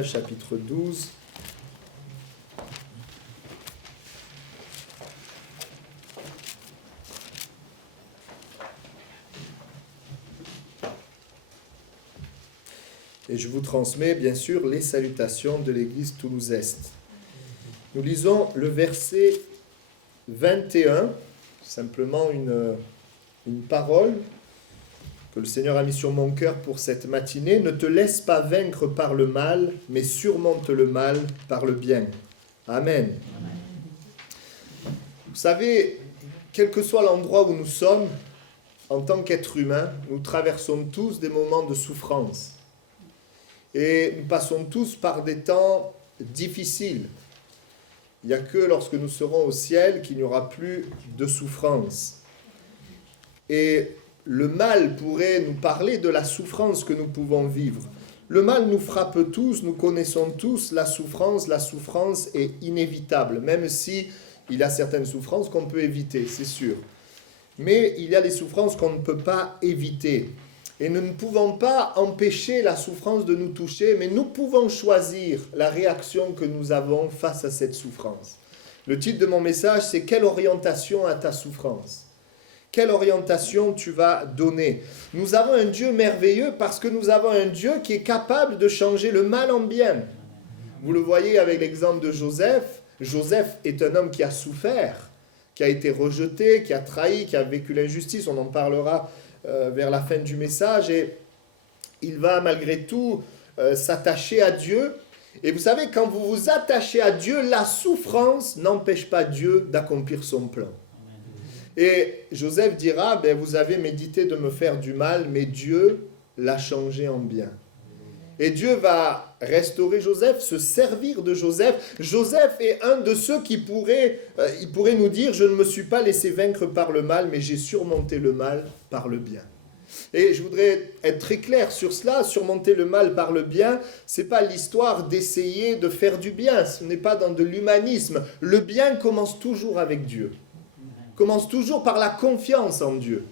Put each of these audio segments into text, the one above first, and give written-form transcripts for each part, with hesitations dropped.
Romains chapitre 12. Et je vous transmets bien sûr les salutations de l'église Toulouse-Est. Nous lisons le verset 21, simplement une parole que le Seigneur a mis sur mon cœur pour cette matinée. Ne te laisse pas vaincre par le mal, mais surmonte le mal par le bien. Amen. Vous savez, quel que soit l'endroit où nous sommes, en tant qu'êtres humains, nous traversons tous des moments de souffrance. Et nous passons tous par des temps difficiles. Il n'y a que lorsque nous serons au ciel qu'il n'y aura plus de souffrance. Et le mal pourrait nous parler de la souffrance que nous pouvons vivre. Le mal nous frappe tous, nous connaissons tous la souffrance est inévitable, même si il y a certaines souffrances qu'on peut éviter, c'est sûr. Mais il y a des souffrances qu'on ne peut pas éviter. Et nous ne pouvons pas empêcher la souffrance de nous toucher, mais nous pouvons choisir la réaction que nous avons face à cette souffrance. Le titre de mon message, c'est « Quelle orientation a ta souffrance ?» Quelle orientation tu vas donner? Nous avons un Dieu merveilleux parce que nous avons un Dieu qui est capable de changer le mal en bien. Vous le voyez avec l'exemple de Joseph. Joseph est un homme qui a souffert, qui a été rejeté, qui a trahi, qui a vécu l'injustice. On en parlera vers la fin du message, et il va malgré tout s'attacher à Dieu. Et vous savez, quand vous vous attachez à Dieu, la souffrance n'empêche pas Dieu d'accomplir son plan. Et Joseph dira, vous avez médité de me faire du mal, mais Dieu l'a changé en bien. Et Dieu va restaurer Joseph, se servir de Joseph. Joseph est un de ceux qui pourrait nous dire, je ne me suis pas laissé vaincre par le mal, mais j'ai surmonté le mal par le bien. Et je voudrais être très clair sur cela, surmonter le mal par le bien, ce n'est pas l'histoire d'essayer de faire du bien, ce n'est pas dans de l'humanisme. Le bien commence toujours avec Dieu, commence toujours par la confiance en Dieu.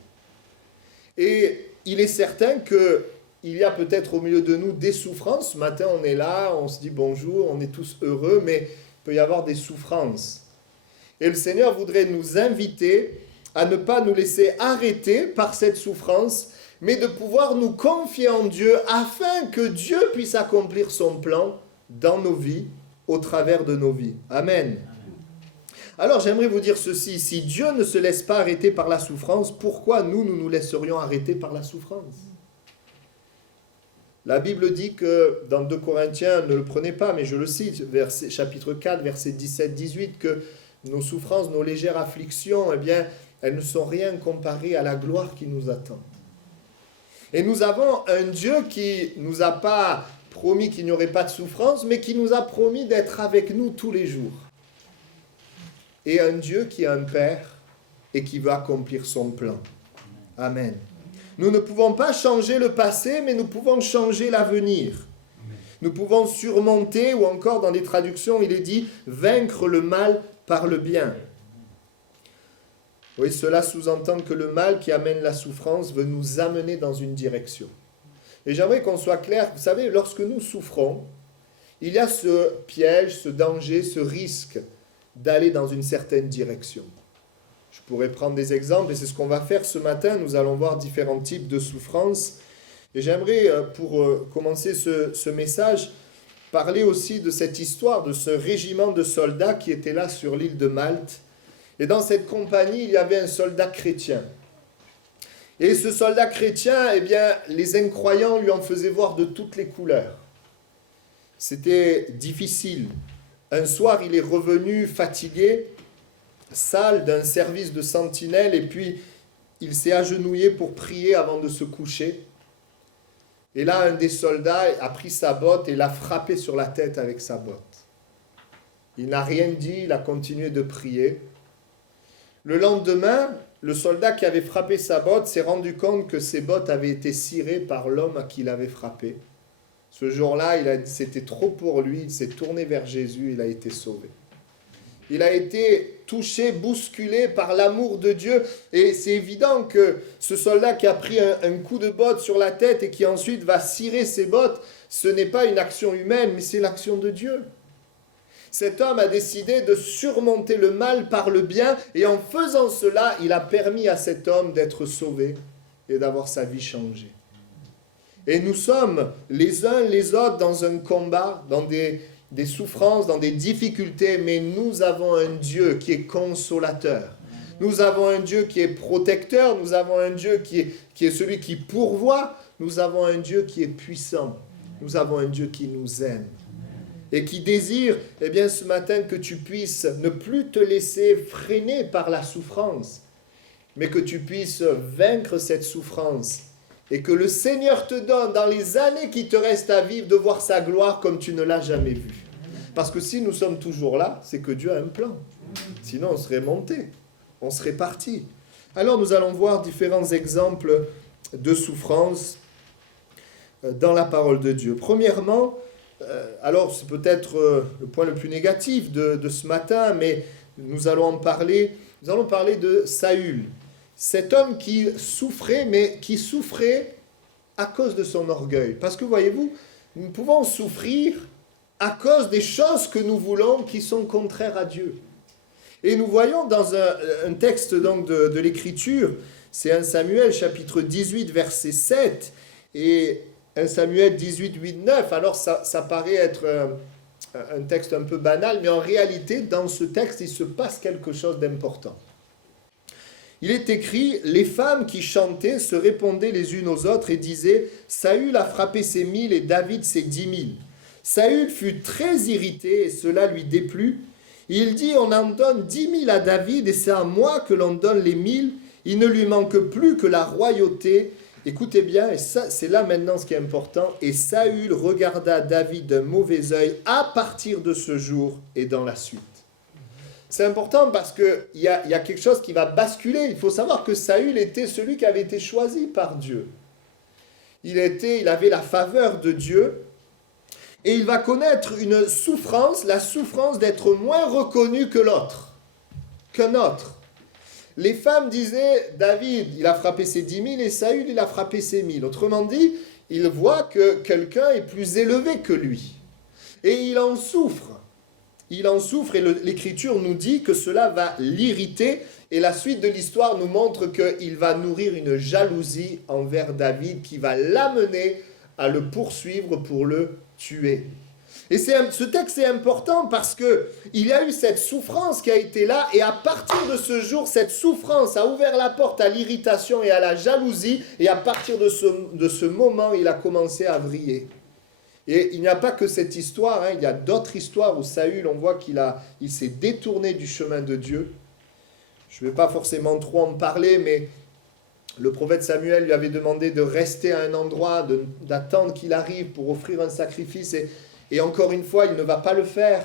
Et il est certain que il y a peut-être au milieu de nous des souffrances. Ce matin, on est là, on se dit bonjour, on est tous heureux, mais il peut y avoir des souffrances. Et le Seigneur voudrait nous inviter à ne pas nous laisser arrêter par cette souffrance, mais de pouvoir nous confier en Dieu afin que Dieu puisse accomplir son plan dans nos vies, au travers de nos vies. Amen. Alors j'aimerais vous dire ceci, si Dieu ne se laisse pas arrêter par la souffrance, pourquoi nous laisserions arrêter par la souffrance ? La Bible dit que dans 2 Corinthiens, ne le prenez pas, mais je le cite, chapitre 4, verset 17-18, que nos souffrances, nos légères afflictions, elles ne sont rien comparées à la gloire qui nous attend. Et nous avons un Dieu qui ne nous a pas promis qu'il n'y aurait pas de souffrance, mais qui nous a promis d'être avec nous tous les jours. Et un Dieu qui est un Père et qui veut accomplir son plan. Amen. Nous ne pouvons pas changer le passé, mais nous pouvons changer l'avenir. Nous pouvons surmonter, ou encore dans des traductions, il est dit « vaincre le mal par le bien ». Oui, cela sous-entend que le mal qui amène la souffrance veut nous amener dans une direction. Et j'aimerais qu'on soit clair, vous savez, lorsque nous souffrons, il y a ce piège, ce danger, ce risque d'aller dans une certaine direction. Je pourrais prendre des exemples, et c'est ce qu'on va faire ce matin. Nous allons voir différents types de souffrances. Et j'aimerais, pour commencer ce message, parler aussi de cette histoire, de ce régiment de soldats qui était là sur l'île de Malte. Et dans cette compagnie, il y avait un soldat chrétien. Et ce soldat chrétien, les incroyants lui en faisaient voir de toutes les couleurs. C'était difficile. Un soir, il est revenu fatigué, sale d'un service de sentinelle, et puis il s'est agenouillé pour prier avant de se coucher. Et là, un des soldats a pris sa botte et l'a frappé sur la tête avec sa botte. Il n'a rien dit, il a continué de prier. Le lendemain, le soldat qui avait frappé sa botte s'est rendu compte que ses bottes avaient été cirées par l'homme à qui il avait frappé. Ce jour-là, il a dit c'était trop pour lui, il s'est tourné vers Jésus, il a été sauvé. Il a été touché, bousculé par l'amour de Dieu. Et c'est évident que ce soldat qui a pris un coup de botte sur la tête et qui ensuite va cirer ses bottes, ce n'est pas une action humaine, mais c'est l'action de Dieu. Cet homme a décidé de surmonter le mal par le bien, et en faisant cela, il a permis à cet homme d'être sauvé et d'avoir sa vie changée. Et nous sommes les uns les autres dans un combat, dans des souffrances, dans des difficultés, mais nous avons un Dieu qui est consolateur. Nous avons un Dieu qui est protecteur, nous avons un Dieu qui est celui qui pourvoit, nous avons un Dieu qui est puissant, nous avons un Dieu qui nous aime. Et qui désire, eh bien, ce matin, que tu puisses ne plus te laisser freiner par la souffrance, mais que tu puisses vaincre cette souffrance. Et que le Seigneur te donne, dans les années qui te restent à vivre, de voir sa gloire comme tu ne l'as jamais vue. Parce que si nous sommes toujours là, c'est que Dieu a un plan. Sinon, on serait monté, on serait parti. Alors, nous allons voir différents exemples de souffrance dans la parole de Dieu. Premièrement, alors c'est peut-être le point le plus négatif de ce matin, mais nous allons parler de Saül. Cet homme qui souffrait, mais qui souffrait à cause de son orgueil. Parce que voyez-vous, nous pouvons souffrir à cause des choses que nous voulons qui sont contraires à Dieu. Et nous voyons dans un texte donc de l'Écriture, c'est 1 Samuel chapitre 18 verset 7, et 1 Samuel 18, 8, 9, alors ça paraît être un texte un peu banal, mais en réalité, dans ce texte, il se passe quelque chose d'important. Il est écrit, les femmes qui chantaient se répondaient les unes aux autres et disaient, Saül a frappé ses 1000 et David ses 10 000. Saül fut très irrité et cela lui déplut. Il dit, on en donne 10 000 à David et c'est à moi que l'on donne les 1000. Il ne lui manque plus que la royauté. Écoutez bien, et ça, c'est là maintenant ce qui est important. Et Saül regarda David d'un mauvais œil à partir de ce jour et dans la suite. C'est important parce qu'il y a quelque chose qui va basculer. Il faut savoir que Saül était celui qui avait été choisi par Dieu. Il avait la faveur de Dieu. Et il va connaître une souffrance, la souffrance d'être moins reconnu que l'autre, qu'un autre. Les femmes disaient, David, il a frappé ses 10 000 et Saül, il a frappé ses 1000. Autrement dit, il voit que quelqu'un est plus élevé que lui. Et il en souffre. Il en souffre et l'Écriture nous dit que cela va l'irriter. Et la suite de l'histoire nous montre qu'il va nourrir une jalousie envers David qui va l'amener à le poursuivre pour le tuer. Et ce texte est important parce qu'il y a eu cette souffrance qui a été là, et à partir de ce jour, cette souffrance a ouvert la porte à l'irritation et à la jalousie, et à partir de ce moment, il a commencé à vriller. Et il n'y a pas que cette histoire, il y a d'autres histoires où Saül, on voit qu'il s'est détourné du chemin de Dieu. Je ne vais pas forcément trop en parler, mais le prophète Samuel lui avait demandé de rester à un endroit, d'attendre qu'il arrive pour offrir un sacrifice, et encore une fois, il ne va pas le faire.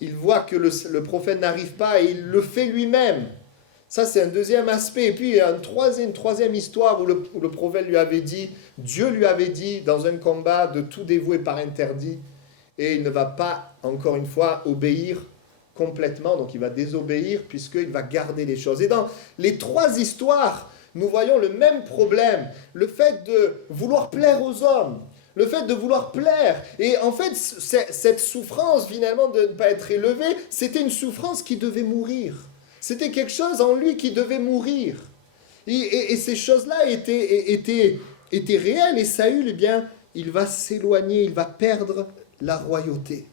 Il voit que le prophète n'arrive pas et il le fait lui-même. Ça, c'est un deuxième aspect. Et puis, il y a une troisième histoire où le prophète lui avait dit, Dieu lui avait dit dans un combat de tout dévouer par interdit. Et il ne va pas, encore une fois, obéir complètement. Donc, il va désobéir puisqu'il va garder les choses. Et dans les trois histoires, nous voyons le même problème. Le fait de vouloir plaire aux hommes. Le fait de vouloir plaire. Et en fait, cette souffrance, finalement, de ne pas être élevé, c'était une souffrance qui devait mourir. C'était quelque chose en lui qui devait mourir. Et ces choses-là étaient réelles. Et Saül, eh bien, il va s'éloigner, il va perdre la royauté.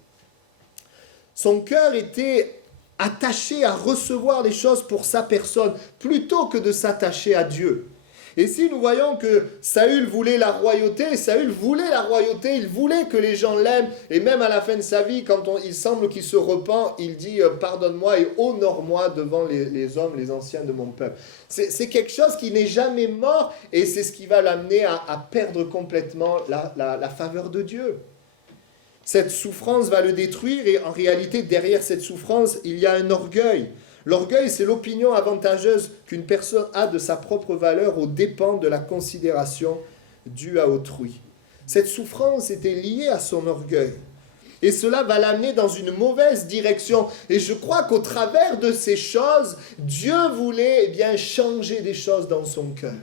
Son cœur était attaché à recevoir les choses pour sa personne, plutôt que de s'attacher à Dieu. Et si nous voyons que Saül voulait la royauté, il voulait que les gens l'aiment, et même à la fin de sa vie, quand il semble qu'il se repent, il dit « Pardonne-moi et honore-moi devant les hommes, les anciens de mon peuple ». C'est quelque chose qui n'est jamais mort, et c'est ce qui va l'amener à perdre complètement la faveur de Dieu. Cette souffrance va le détruire, et en réalité, derrière cette souffrance, il y a un orgueil. L'orgueil, c'est l'opinion avantageuse qu'une personne a de sa propre valeur aux dépens de la considération due à autrui. Cette souffrance était liée à son orgueil. et cela va l'amener dans une mauvaise direction. Et je crois qu'au travers de ces choses, Dieu voulait changer des choses dans son cœur.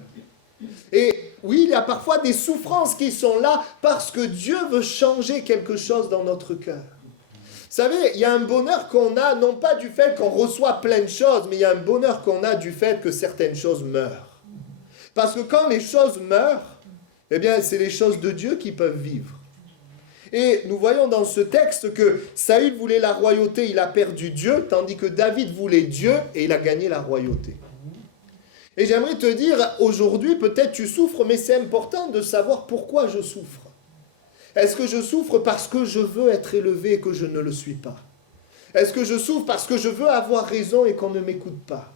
Et oui, il y a parfois des souffrances qui sont là parce que Dieu veut changer quelque chose dans notre cœur. Vous savez, il y a un bonheur qu'on a, non pas du fait qu'on reçoit plein de choses, mais il y a un bonheur qu'on a du fait que certaines choses meurent. Parce que quand les choses meurent, c'est les choses de Dieu qui peuvent vivre. Et nous voyons dans ce texte que Saül voulait la royauté, il a perdu Dieu, tandis que David voulait Dieu et il a gagné la royauté. Et j'aimerais te dire, aujourd'hui, peut-être tu souffres, mais c'est important de savoir pourquoi je souffre. Est-ce que je souffre parce que je veux être élevé et que je ne le suis pas? Est-ce que je souffre parce que je veux avoir raison et qu'on ne m'écoute pas?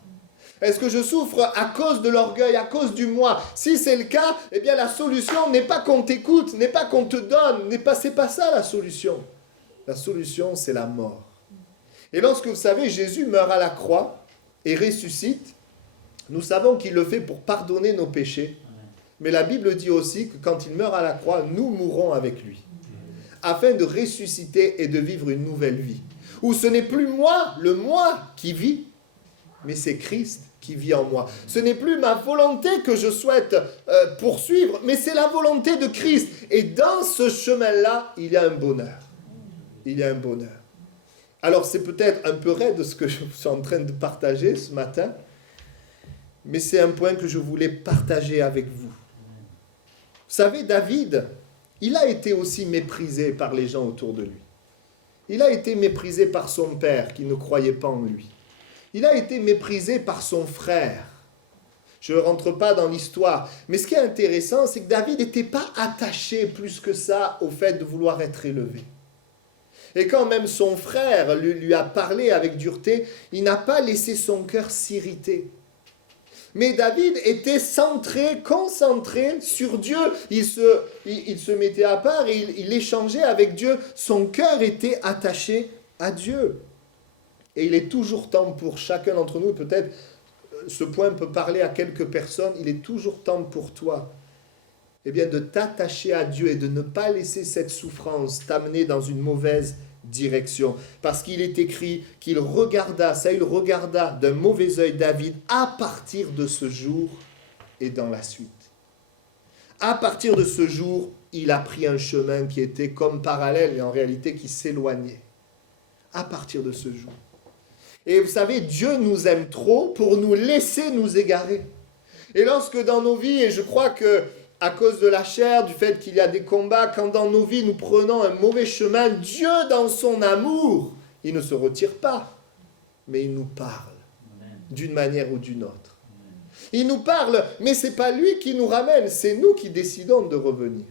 Est-ce que je souffre à cause de l'orgueil, à cause du moi? Si c'est le cas, la solution n'est pas qu'on t'écoute, n'est pas qu'on te donne, c'est pas ça la solution. La solution, c'est la mort. Et lorsque, vous savez, Jésus meurt à la croix et ressuscite, nous savons qu'il le fait pour pardonner nos péchés. Mais la Bible dit aussi que quand il meurt à la croix, nous mourrons avec lui, afin de ressusciter et de vivre une nouvelle vie. Où ce n'est plus moi, le moi qui vit, mais c'est Christ qui vit en moi. Ce n'est plus ma volonté que je souhaite poursuivre, mais c'est la volonté de Christ. Et dans ce chemin-là, il y a un bonheur. Il y a un bonheur. Alors c'est peut-être un peu raide de ce que je suis en train de partager ce matin, mais c'est un point que je voulais partager avec vous. Vous savez, David, il a été aussi méprisé par les gens autour de lui. Il a été méprisé par son père qui ne croyait pas en lui. Il a été méprisé par son frère. Je ne rentre pas dans l'histoire. Mais ce qui est intéressant, c'est que David n'était pas attaché plus que ça au fait de vouloir être élevé. Et quand même son frère lui a parlé avec dureté, il n'a pas laissé son cœur s'irriter. Mais David était centré, concentré sur Dieu. Il se mettait à part et il échangeait avec Dieu. Son cœur était attaché à Dieu. Et il est toujours temps pour chacun d'entre nous, peut-être ce point peut parler à quelques personnes, il est toujours temps pour toi de t'attacher à Dieu et de ne pas laisser cette souffrance t'amener dans une mauvaise direction. Parce qu'il est écrit qu'il Saül regarda d'un mauvais œil David à partir de ce jour et dans la suite. À partir de ce jour, il a pris un chemin qui était comme parallèle, mais en réalité qui s'éloignait. À partir de ce jour. Et vous savez, Dieu nous aime trop pour nous laisser nous égarer. Et lorsque dans nos vies, et je crois que à cause de la chair, du fait qu'il y a des combats, quand dans nos vies nous prenons un mauvais chemin, Dieu dans son amour, il ne se retire pas, mais il nous parle d'une manière ou d'une autre. Il nous parle, mais ce n'est pas lui qui nous ramène, c'est nous qui décidons de revenir.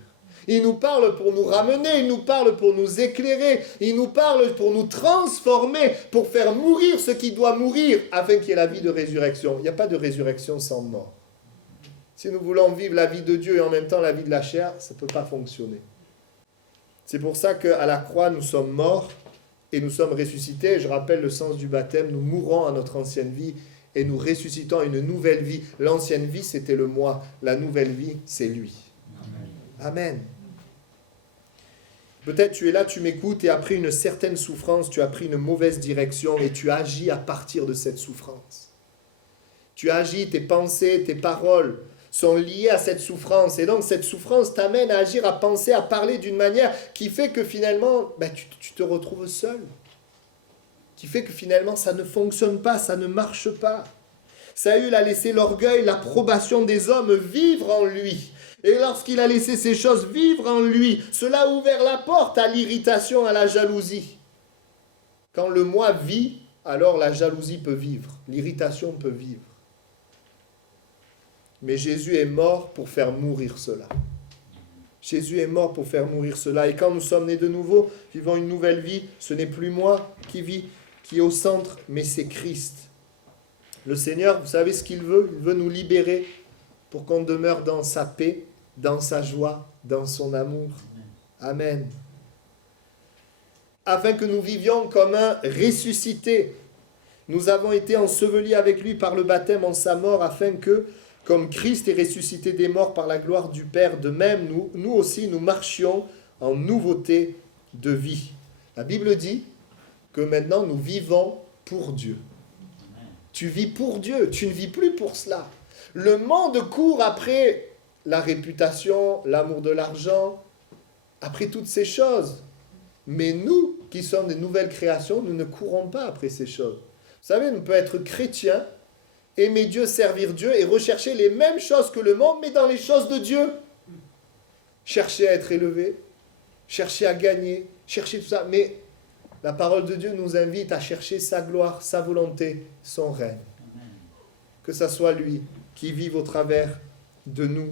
Il nous parle pour nous ramener, il nous parle pour nous éclairer, il nous parle pour nous transformer, pour faire mourir ce qui doit mourir, afin qu'il y ait la vie de résurrection. Il n'y a pas de résurrection sans mort. Si nous voulons vivre la vie de Dieu et en même temps la vie de la chair, ça ne peut pas fonctionner. C'est pour ça qu'à la croix, nous sommes morts et nous sommes ressuscités. Je rappelle le sens du baptême, nous mourons à notre ancienne vie et nous ressuscitons à une nouvelle vie. L'ancienne vie, c'était le moi. La nouvelle vie, c'est lui. Amen. Peut-être tu es là, tu m'écoutes et après une certaine souffrance, tu as pris une mauvaise direction et tu agis à partir de cette souffrance. Tu agis, tes pensées, tes paroles sont liées à cette souffrance. Et donc cette souffrance t'amène à agir, à penser, à parler d'une manière qui fait que finalement, tu te retrouves seul. Qui fait que finalement, ça ne fonctionne pas, ça ne marche pas. Saül a laissé l'orgueil, l'approbation des hommes vivre en lui. Et lorsqu'il a laissé ces choses vivre en lui, cela a ouvert la porte à l'irritation, à la jalousie. Quand le moi vit, alors la jalousie peut vivre, l'irritation peut vivre. Mais Jésus est mort pour faire mourir cela. Jésus est mort pour faire mourir cela. Et quand nous sommes nés de nouveau, vivons une nouvelle vie, ce n'est plus moi qui vis, qui est au centre, mais c'est Christ. Le Seigneur, vous savez ce qu'il veut? Il veut nous libérer pour qu'on demeure dans sa paix, dans sa joie, dans son amour. Amen. Afin que nous vivions comme un ressuscité. Nous avons été ensevelis avec lui par le baptême en sa mort, afin que, comme Christ est ressuscité des morts par la gloire du Père, de même, nous aussi, nous marchions en nouveauté de vie. La Bible dit que maintenant nous vivons pour Dieu. Tu vis pour Dieu, tu ne vis plus pour cela. Le monde court après la réputation, l'amour de l'argent, après toutes ces choses. Mais nous, qui sommes des nouvelles créations, nous ne courons pas après ces choses. Vous savez, on peut être chrétien, aimer Dieu, servir Dieu et rechercher les mêmes choses que le monde, mais dans les choses de Dieu. Chercher à être élevé, chercher à gagner, chercher tout ça. Mais la parole de Dieu nous invite à chercher sa gloire, sa volonté, son règne. Que ça soit lui qui vive au travers de nous.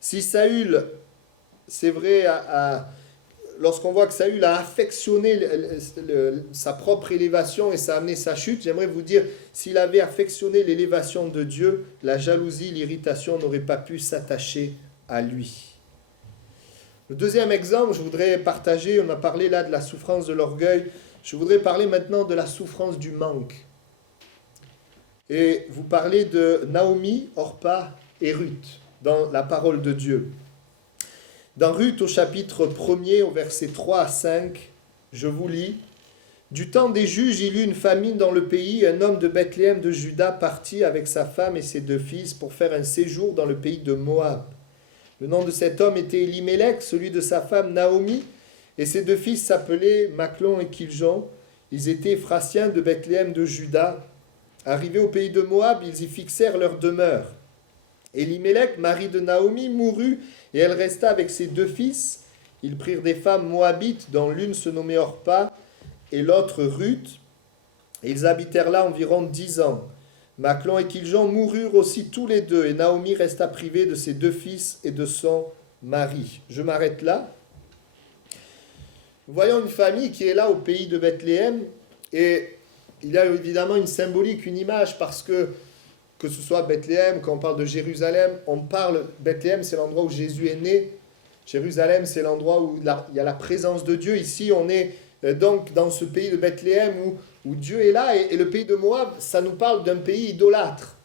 Si Saül, c'est vrai, lorsqu'on voit que Saül a affectionné sa propre élévation et ça a amené sa chute, j'aimerais vous dire, s'il avait affectionné l'élévation de Dieu, la jalousie, l'irritation n'auraient pas pu s'attacher à lui. Le deuxième exemple, je voudrais partager, on a parlé là de la souffrance de l'orgueil, je voudrais parler maintenant de la souffrance du manque. Et vous parlez de Naomi, Orpa et Ruth dans la parole de Dieu. Dans Ruth au chapitre 1er, au verset 3 à 5, je vous lis. Du temps des juges, il y eut une famine dans le pays. Un homme de Bethléem de Juda partit avec sa femme et ses 2 fils pour faire un séjour dans le pays de Moab. Le nom de cet homme était Elimelech, celui de sa femme Naomi, et ses 2 fils s'appelaient Machlon et Kiljon. Ils étaient Éphratiens de Bethléem de Juda. Arrivés au pays de Moab, ils y fixèrent leur demeure. Elimelech, mari de Naomi, mourut, et elle resta avec ses 2 fils. Ils prirent des femmes moabites, dont l'une se nommait Orpa, et l'autre Ruth. Et ils habitèrent là environ 10 ans. Machlon et Kiljon moururent aussi tous les 2, et Naomi resta privée de ses 2 fils et de son mari. Je m'arrête là. Nous voyons une famille qui est là au pays de Bethléem, et il y a évidemment une symbolique, une image, parce que ce soit Bethléem, quand on parle de Jérusalem, on parle, Bethléem c'est l'endroit où Jésus est né, Jérusalem c'est l'endroit où il y a la présence de Dieu. Ici on est donc dans ce pays de Bethléem où Dieu est là, et le pays de Moab, ça nous parle d'un pays idolâtre,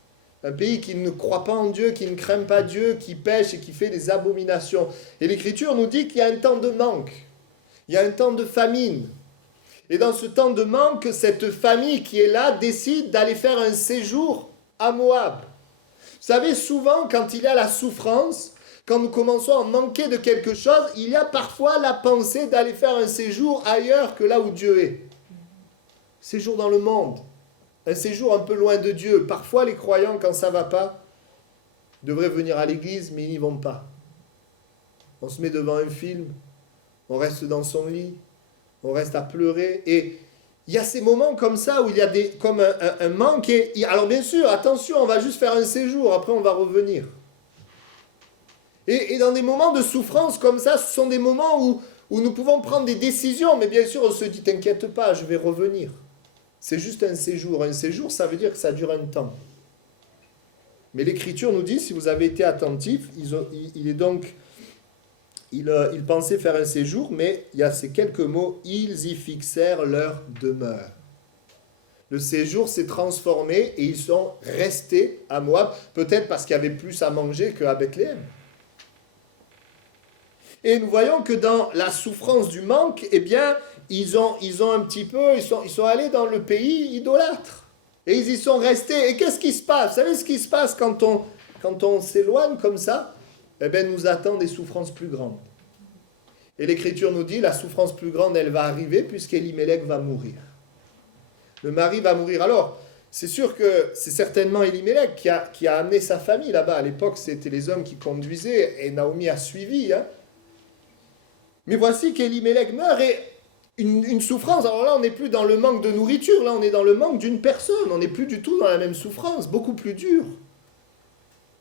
un pays qui ne croit pas en Dieu, qui ne craint pas Dieu, qui pêche et qui fait des abominations. Et l'Écriture nous dit qu'il y a un temps de manque, il y a un temps de famine. Et dans ce temps de manque, cette famille qui est là décide d'aller faire un séjour à Moab. Vous savez, souvent, quand il y a la souffrance, quand nous commençons à manquer de quelque chose, il y a parfois la pensée d'aller faire un séjour ailleurs que là où Dieu est. Séjour dans le monde, un séjour un peu loin de Dieu. Parfois, les croyants, quand ça ne va pas, devraient venir à l'église, mais ils n'y vont pas. On se met devant un film, on reste dans son lit, on reste à pleurer, et il y a ces moments comme ça où il y a comme un manque. Alors bien sûr, attention, on va juste faire un séjour, après on va revenir. Et dans des moments de souffrance comme ça, ce sont des moments où nous pouvons prendre des décisions, mais bien sûr on se dit, t'inquiète pas, je vais revenir. C'est juste un séjour. Un séjour, ça veut dire que ça dure un temps. Mais l'Écriture nous dit, si vous avez été attentifs, ils pensaient faire un séjour, mais il y a ces quelques mots, ils y fixèrent leur demeure. Le séjour s'est transformé et ils sont restés à Moab, peut-être parce qu'il y avait plus à manger qu'à Bethléem. Et nous voyons que dans la souffrance du manque, eh bien, ils sont allés dans le pays idolâtre. Et ils y sont restés. Et qu'est-ce qui se passe? Vous savez ce qui se passe quand on s'éloigne comme ça? Eh bien, nous attend des souffrances plus grandes. Et l'Écriture nous dit, la souffrance plus grande, elle va arriver puisqu'Elimelech va mourir. Le mari va mourir. Alors, c'est sûr que c'est certainement Elimelech qui a amené sa famille là-bas. À l'époque, c'était les hommes qui conduisaient et Naomi a suivi. Mais voici qu'Elimelech meurt et une souffrance. Alors là, on n'est plus dans le manque de nourriture. Là, on est dans le manque d'une personne. On n'est plus du tout dans la même souffrance, beaucoup plus dure.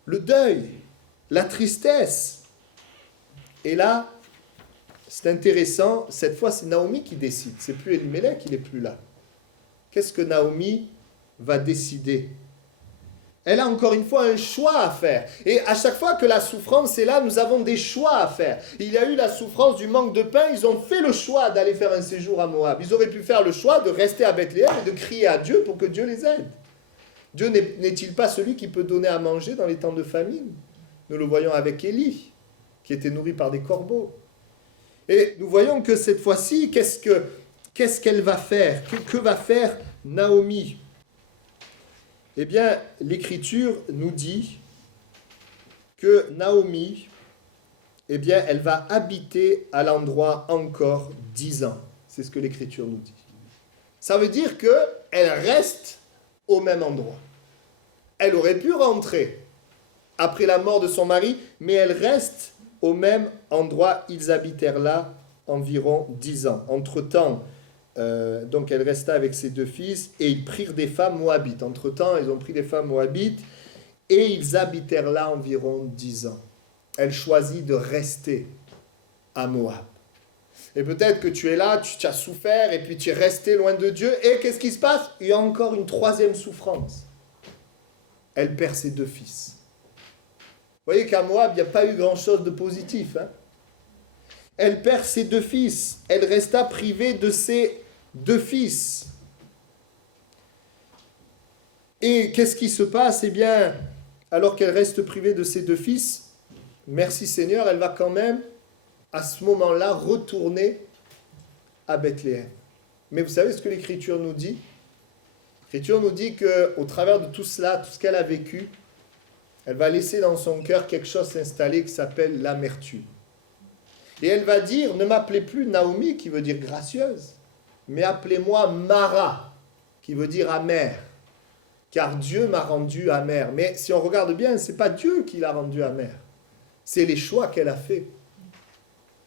Le deuil, la tristesse. Et là, c'est intéressant, cette fois c'est Naomi qui décide, c'est plus Elimelech, il n'est plus là. Qu'est-ce que Naomi va décider? Elle a encore une fois un choix à faire. Et à chaque fois que la souffrance est là, nous avons des choix à faire. Il y a eu la souffrance du manque de pain, ils ont fait le choix d'aller faire un séjour à Moab. Ils auraient pu faire le choix de rester à Bethléem et de crier à Dieu pour que Dieu les aide. Dieu n'est-il pas celui qui peut donner à manger dans les temps de famine? Nous le voyons avec Élie, qui était nourri par des corbeaux. Et nous voyons que cette fois-ci, qu'est-ce qu'elle va faire? Que va faire Naomi? Eh bien, l'Écriture nous dit que Naomi, eh bien, elle va habiter à l'endroit encore 10 ans. C'est ce que l'Écriture nous dit. Ça veut dire qu'elle reste au même endroit. Elle aurait pu rentrer après la mort de son mari, mais elle reste au même endroit. Ils habitèrent là environ 10 ans. Entre-temps, donc elle resta avec ses 2 fils et ils prirent des femmes moabites. Entre-temps, ils ont pris des femmes moabites et ils habitèrent là environ 10 ans. Elle choisit de rester à Moab. Et peut-être que tu es là, tu as souffert et puis tu es resté loin de Dieu. Et qu'est-ce qui se passe? Il y a encore une 3e souffrance. Elle perd ses 2 fils. Vous voyez qu'à Moab, il n'y a pas eu grand-chose de positif. Elle perd ses 2 fils. Elle resta privée de ses 2 fils. Et qu'est-ce qui se passe? Eh bien, alors qu'elle reste privée de ses 2 fils, merci Seigneur, elle va quand même, à ce moment-là, retourner à Bethléem. Mais vous savez ce que l'Écriture nous dit? L'Écriture nous dit qu'au travers de tout cela, tout ce qu'elle a vécu, elle va laisser dans son cœur quelque chose s'installer qui s'appelle l'amertume. Et elle va dire, ne m'appelez plus Naomi, qui veut dire gracieuse, mais appelez-moi Mara, qui veut dire amère. Car Dieu m'a rendu amère. Mais si on regarde bien, ce n'est pas Dieu qui l'a rendue amère. C'est les choix qu'elle a faits.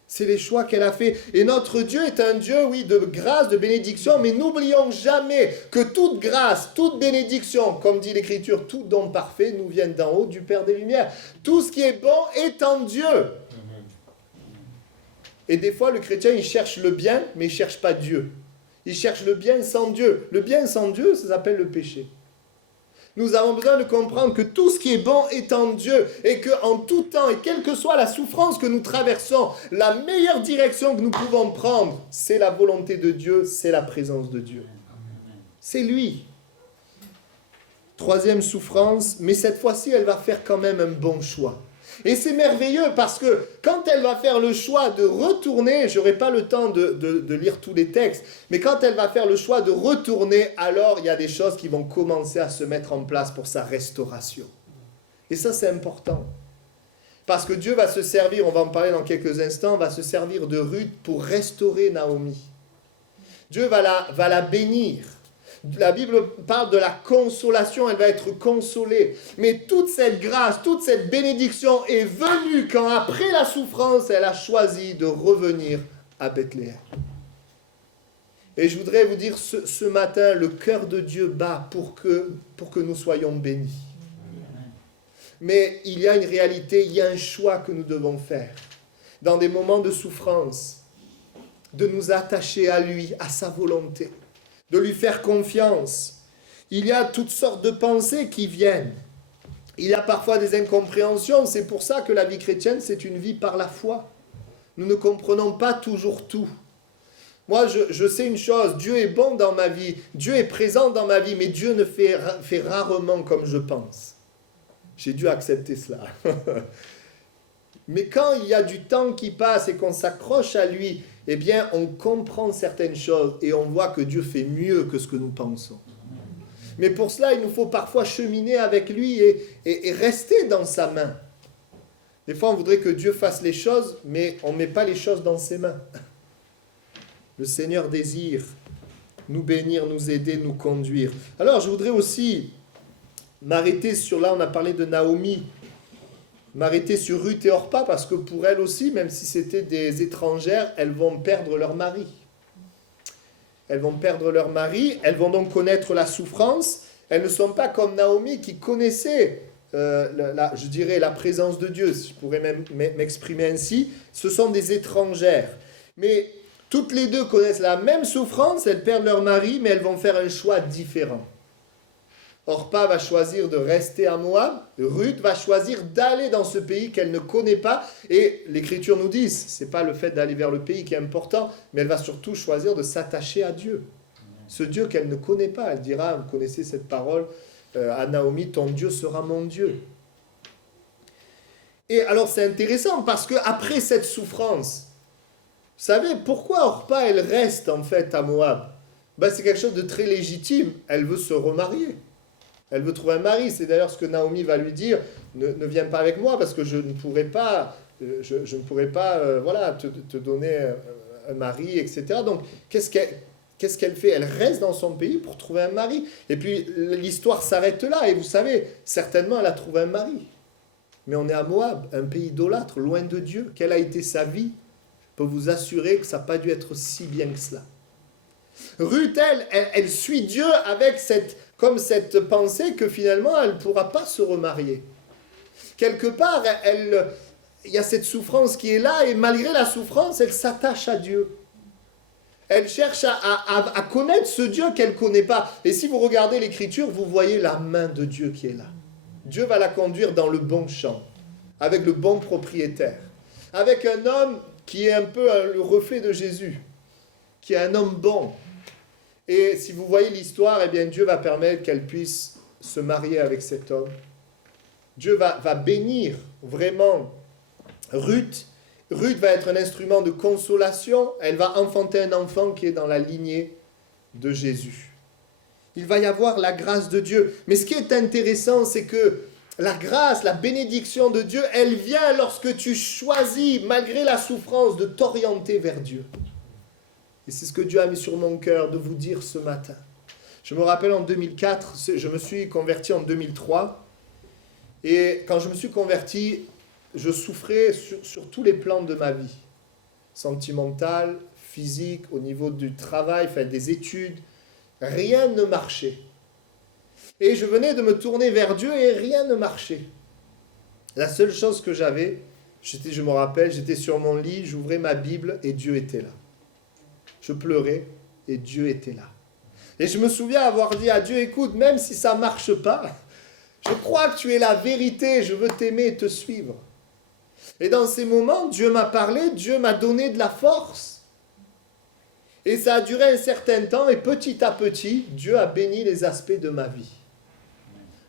C'est les choix qu'elle a faits. Et notre Dieu est un Dieu, oui, de grâce, de bénédiction, mais n'oublions jamais que toute grâce, toute bénédiction, comme dit l'Écriture, tout don parfait nous vient d'en haut du Père des Lumières. Tout ce qui est bon est en Dieu. Et des fois, le chrétien, il cherche le bien, mais il ne cherche pas Dieu. Il cherche le bien sans Dieu. Le bien sans Dieu, ça s'appelle le péché. Nous avons besoin de comprendre que tout ce qui est bon est en Dieu et qu'en tout temps, et quelle que soit la souffrance que nous traversons, la meilleure direction que nous pouvons prendre, c'est la volonté de Dieu, c'est la présence de Dieu. C'est lui. 3e souffrance, mais cette fois-ci, elle va faire quand même un bon choix. Et c'est merveilleux parce que quand elle va faire le choix de retourner, je n'aurai pas le temps de lire tous les textes, mais quand elle va faire le choix de retourner, alors il y a des choses qui vont commencer à se mettre en place pour sa restauration. Et ça, c'est important. Parce que Dieu va se servir, on va en parler dans quelques instants, va se servir de Ruth pour restaurer Naomi. Dieu va la bénir. La Bible parle de la consolation, elle va être consolée. Mais toute cette grâce, toute cette bénédiction est venue quand après la souffrance, elle a choisi de revenir à Bethléem. Et je voudrais vous dire ce matin, le cœur de Dieu bat pour que nous soyons bénis. Mais il y a une réalité, il y a un choix que nous devons faire. Dans des moments de souffrance, de nous attacher à lui, à sa volonté. De lui faire confiance. Il y a toutes sortes de pensées qui viennent. Il y a parfois des incompréhensions. C'est pour ça que la vie chrétienne, c'est une vie par la foi. Nous ne comprenons pas toujours tout. Moi, je sais une chose, Dieu est bon dans ma vie, Dieu est présent dans ma vie, mais Dieu ne fait rarement comme je pense. J'ai dû accepter cela. Mais quand il y a du temps qui passe et qu'on s'accroche à lui, eh bien, on comprend certaines choses et on voit que Dieu fait mieux que ce que nous pensons. Mais pour cela, il nous faut parfois cheminer avec lui et rester dans sa main. Des fois, on voudrait que Dieu fasse les choses, mais on ne met pas les choses dans ses mains. Le Seigneur désire nous bénir, nous aider, nous conduire. Alors, je voudrais aussi m'arrêter sur, là, on a parlé de Naomi, m'arrêter sur Ruth et Orpa, parce que pour elles aussi, même si c'était des étrangères, elles vont perdre leur mari. Elles vont perdre leur mari, elles vont donc connaître la souffrance. Elles ne sont pas comme Naomi qui connaissait, je dirais, la présence de Dieu, si je pourrais même m'exprimer ainsi. Ce sont des étrangères. Mais toutes les deux connaissent la même souffrance, elles perdent leur mari, mais elles vont faire un choix différent. Orpa va choisir de rester à Moab, Ruth va choisir d'aller dans ce pays qu'elle ne connaît pas, et l'Écriture nous dit, ce n'est pas le fait d'aller vers le pays qui est important, mais elle va surtout choisir de s'attacher à Dieu. Ce Dieu qu'elle ne connaît pas, elle dira, vous connaissez cette parole à Naomi, ton Dieu sera mon Dieu. Et alors c'est intéressant parce qu'après cette souffrance, savez, pourquoi Orpa, elle reste en fait à Moab? C'est quelque chose de très légitime. Elle veut se remarier. Elle veut trouver un mari. C'est d'ailleurs ce que Naomi va lui dire. Ne viens pas avec moi parce que je ne pourrai pas, te donner un mari, etc. Donc, qu'est-ce qu'elle fait? Elle reste dans son pays pour trouver un mari. Et puis, l'histoire s'arrête là. Et vous savez, certainement, elle a trouvé un mari. Mais on est à Moab, un pays idolâtre, loin de Dieu. Quelle a été sa vie? Je peux vous assurer que ça n'a pas dû être si bien que cela. Ruth, elle suit Dieu avec cette pensée que finalement, elle ne pourra pas se remarier. Quelque part, il y a cette souffrance qui est là, et malgré la souffrance, elle s'attache à Dieu. Elle cherche à connaître ce Dieu qu'elle ne connaît pas. Et si vous regardez l'Écriture, vous voyez la main de Dieu qui est là. Dieu va la conduire dans le bon champ, avec le bon propriétaire, avec un homme qui est un peu le reflet de Jésus, qui est un homme bon. Et si vous voyez l'histoire, eh bien Dieu va permettre qu'elle puisse se marier avec cet homme. Dieu va bénir vraiment Ruth. Ruth va être un instrument de consolation. Elle va enfanter un enfant qui est dans la lignée de Jésus. Il va y avoir la grâce de Dieu. Mais ce qui est intéressant, c'est que la grâce, la bénédiction de Dieu, elle vient lorsque tu choisis, malgré la souffrance, de t'orienter vers Dieu. Et c'est ce que Dieu a mis sur mon cœur de vous dire ce matin. Je me rappelle en 2004, je me suis converti en 2003. Et quand je me suis converti, je souffrais sur tous les plans de ma vie. Sentimental, physique, au niveau du travail, des études. Rien ne marchait. Et je venais de me tourner vers Dieu et rien ne marchait. La seule chose que j'avais, je me rappelle, j'étais sur mon lit, j'ouvrais ma Bible et Dieu était là. Je pleurais et Dieu était là. Et je me souviens avoir dit à Dieu, écoute, même si ça ne marche pas, je crois que tu es la vérité, je veux t'aimer et te suivre. Et dans ces moments, Dieu m'a parlé, Dieu m'a donné de la force. Et ça a duré un certain temps et petit à petit, Dieu a béni les aspects de ma vie.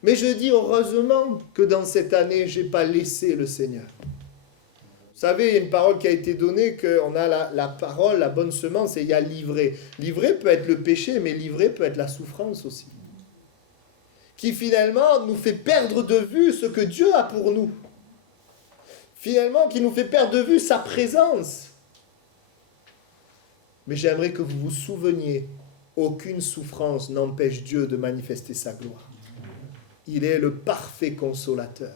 Mais je dis heureusement que dans cette année, je n'ai pas laissé le Seigneur. Vous savez, il y a une parole qui a été donnée, qu'on a la parole, la bonne semence, et il y a l'ivraie. L'ivraie peut être le péché, mais l'ivraie peut être la souffrance aussi. Qui finalement nous fait perdre de vue ce que Dieu a pour nous. Finalement, qui nous fait perdre de vue sa présence. Mais j'aimerais que vous vous souveniez, aucune souffrance n'empêche Dieu de manifester sa gloire. Il est le parfait consolateur,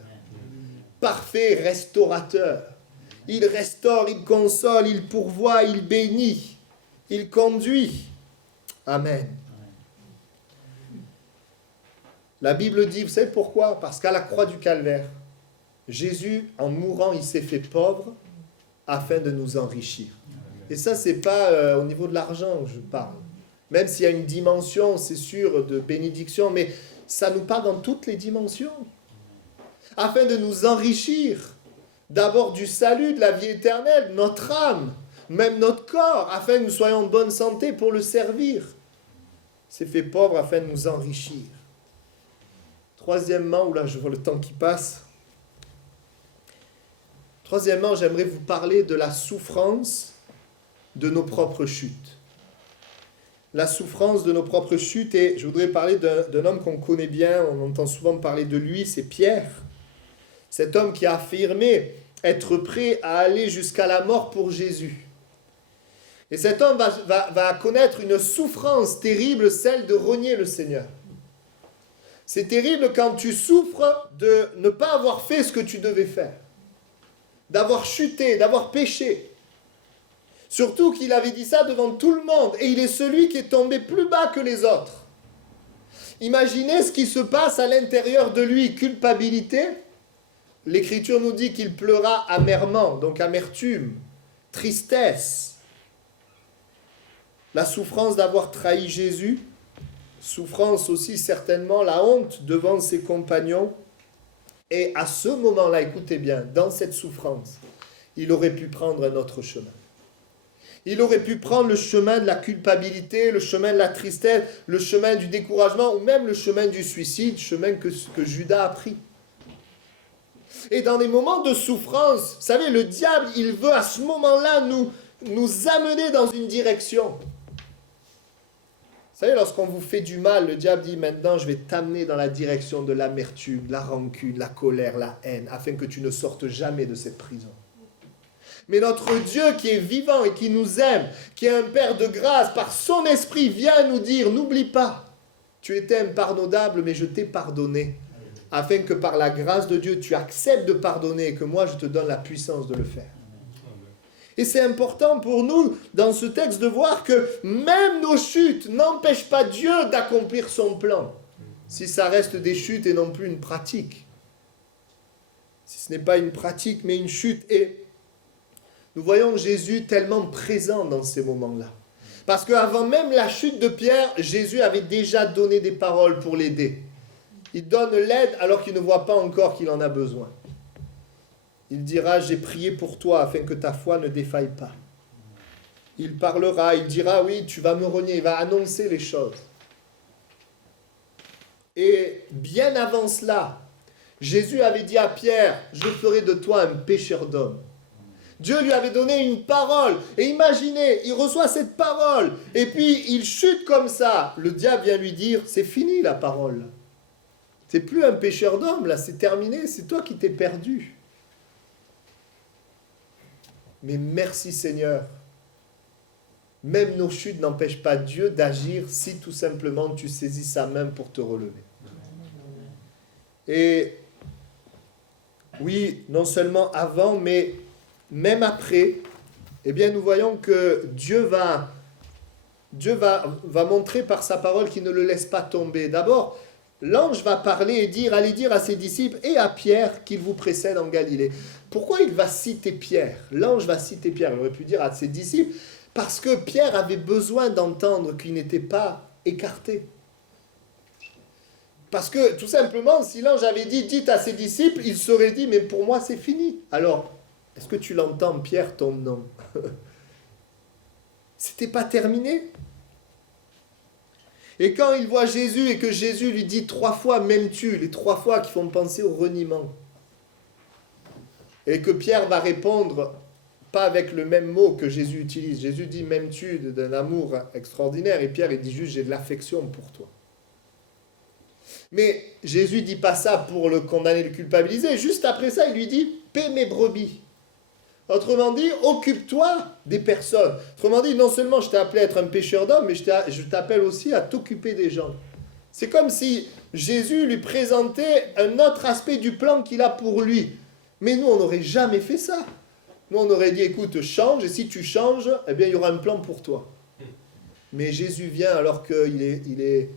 parfait restaurateur. Il restaure, il console, il pourvoit, il bénit, il conduit. Amen. La Bible dit, vous savez pourquoi? Parce qu'à la croix du Calvaire, Jésus, en mourant, il s'est fait pauvre afin de nous enrichir. Et ça, ce n'est pas au niveau de l'argent que je parle. Même s'il y a une dimension, c'est sûr, de bénédiction, mais ça nous parle dans toutes les dimensions. Afin de nous enrichir, d'abord du salut, de la vie éternelle, notre âme, même notre corps, afin que nous soyons en bonne santé pour le servir. C'est fait pauvre afin de nous enrichir. Troisièmement, là je vois le temps qui passe. Troisièmement, j'aimerais vous parler de la souffrance de nos propres chutes. La souffrance de nos propres chutes, et je voudrais parler d'un homme qu'on connaît bien, on entend souvent parler de lui, c'est Pierre. Cet homme qui a affirmé être prêt à aller jusqu'à la mort pour Jésus. Et cet homme va connaître une souffrance terrible, celle de renier le Seigneur. C'est terrible quand tu souffres de ne pas avoir fait ce que tu devais faire, d'avoir chuté, d'avoir péché. Surtout qu'il avait dit ça devant tout le monde, et il est celui qui est tombé plus bas que les autres. Imaginez ce qui se passe à l'intérieur de lui, culpabilité. L'Écriture nous dit qu'il pleura amèrement, donc amertume, tristesse. La souffrance d'avoir trahi Jésus, souffrance aussi certainement, la honte devant ses compagnons. Et à ce moment-là, écoutez bien, dans cette souffrance, il aurait pu prendre un autre chemin. Il aurait pu prendre le chemin de la culpabilité, le chemin de la tristesse, le chemin du découragement ou même le chemin du suicide, chemin que Judas a pris. Et dans des moments de souffrance, vous savez, le diable, il veut à ce moment-là nous nous amener dans une direction. Vous savez, lorsqu'on vous fait du mal, le diable dit maintenant je vais t'amener dans la direction de l'amertume, la rancune, la colère, la haine, afin que tu ne sortes jamais de cette prison. Mais notre Dieu qui est vivant et qui nous aime, qui est un Père de grâce, par son esprit vient nous dire, n'oublie pas, tu étais impardonnable, mais je t'ai pardonné, afin que par la grâce de Dieu, tu acceptes de pardonner et que moi, je te donne la puissance de le faire. Et c'est important pour nous, dans ce texte, de voir que même nos chutes n'empêchent pas Dieu d'accomplir son plan, si ça reste des chutes et non plus une pratique. Si ce n'est pas une pratique, mais une chute. Et nous voyons Jésus tellement présent dans ces moments-là. Parce qu'avant même la chute de Pierre, Jésus avait déjà donné des paroles pour l'aider. Il donne l'aide alors qu'il ne voit pas encore qu'il en a besoin. Il dira, j'ai prié pour toi afin que ta foi ne défaille pas. Il parlera, il dira, oui, tu vas me renier, il va annoncer les choses. Et bien avant cela, Jésus avait dit à Pierre, je ferai de toi un pêcheur d'hommes. Dieu lui avait donné une parole. Et imaginez, il reçoit cette parole. Et puis, il chute comme ça. Le diable vient lui dire, c'est fini la parole. C'est plus un pêcheur d'hommes, là, c'est terminé. C'est toi qui t'es perdu. Mais merci Seigneur. Même nos chutes n'empêchent pas Dieu d'agir si tout simplement tu saisis sa main pour te relever. Et oui, non seulement avant, mais même après, eh bien nous voyons que Dieu va montrer par sa parole qu'il ne le laisse pas tomber. D'abord, l'ange va parler et dire, allez dire à ses disciples et à Pierre qu'il vous précède en Galilée. Pourquoi il va citer Pierre? L'ange va citer Pierre. Il aurait pu dire à ses disciples, parce que Pierre avait besoin d'entendre qu'il n'était pas écarté. Parce que, tout simplement, si l'ange avait dit, dites à ses disciples, il serait dit, mais pour moi c'est fini. Alors, est-ce que tu l'entends, Pierre, ton nom? C'était pas terminé. Et quand il voit Jésus et que Jésus lui dit 3 fois, m'aimes-tu, les 3 fois qui font penser au reniement, et que Pierre va répondre, pas avec le même mot que Jésus utilise. Jésus dit, m'aimes-tu, d'un amour extraordinaire, et Pierre, il dit juste, j'ai de l'affection pour toi. Mais Jésus ne dit pas ça pour le condamner, le culpabiliser. Juste après ça, il lui dit, paie mes brebis. Autrement dit, occupe-toi des personnes. Autrement dit, non seulement je t'ai appelé à être un pêcheur d'hommes, mais je t'appelle aussi à t'occuper des gens. C'est comme si Jésus lui présentait un autre aspect du plan qu'il a pour lui. Mais nous, on n'aurait jamais fait ça. Nous, on aurait dit, écoute, change, et si tu changes, eh bien, il y aura un plan pour toi. Mais Jésus vient alors qu'il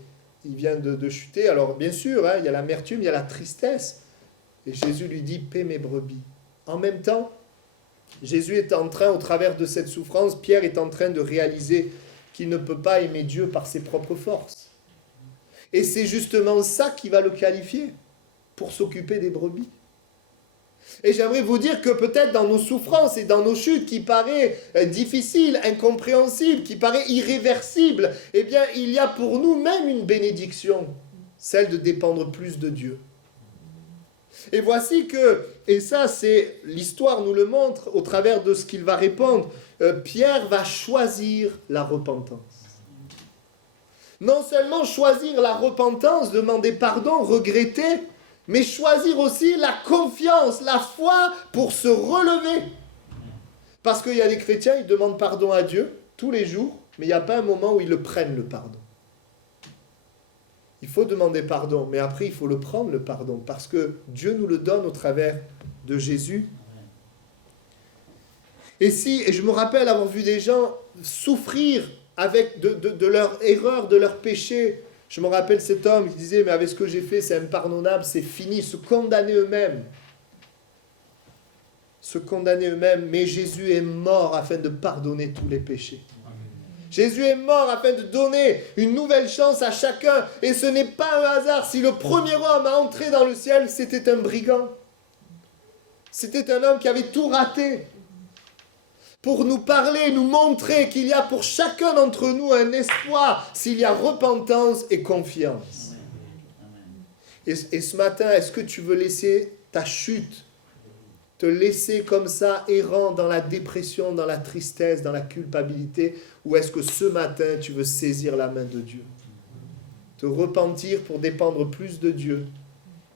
vient de chuter. Alors, bien sûr, hein, il y a l'amertume, il y a la tristesse. Et Jésus lui dit, paie mes brebis. En même temps, Jésus est en train, au travers de cette souffrance, Pierre est en train de réaliser qu'il ne peut pas aimer Dieu par ses propres forces. Et c'est justement ça qui va le qualifier pour s'occuper des brebis. Et j'aimerais vous dire que peut-être dans nos souffrances et dans nos chutes qui paraît difficiles, incompréhensibles, qui paraît irréversibles, eh bien il y a pour nous même une bénédiction, celle de dépendre plus de Dieu. Et voici que, et ça c'est, l'histoire nous le montre au travers de ce qu'il va répondre, Pierre va choisir la repentance. Non seulement choisir la repentance, demander pardon, regretter, mais choisir aussi la confiance, la foi pour se relever. Parce qu'il y a des chrétiens, ils demandent pardon à Dieu tous les jours, mais il n'y a pas un moment où ils le prennent, le pardon. Il faut demander pardon, mais après il faut le prendre, le pardon, parce que Dieu nous le donne au travers de Jésus. Et je me rappelle avoir vu des gens souffrir avec de leur erreur, de leur péché. Je me rappelle cet homme qui disait, mais avec ce que j'ai fait, c'est impardonnable, c'est fini, se condamner eux-mêmes. Se condamner eux-mêmes, mais Jésus est mort afin de pardonner tous les péchés. Jésus est mort afin de donner une nouvelle chance à chacun. Et ce n'est pas un hasard si le premier homme à entrer dans le ciel, c'était un brigand. C'était un homme qui avait tout raté. Pour nous parler, nous montrer qu'il y a pour chacun d'entre nous un espoir s'il y a repentance et confiance. Et ce matin, est-ce que tu veux laisser ta chute te te laisser comme ça, errant dans la dépression, dans la tristesse, dans la culpabilité, ou est-ce que ce matin, tu veux saisir la main de Dieu? Te repentir pour dépendre plus de Dieu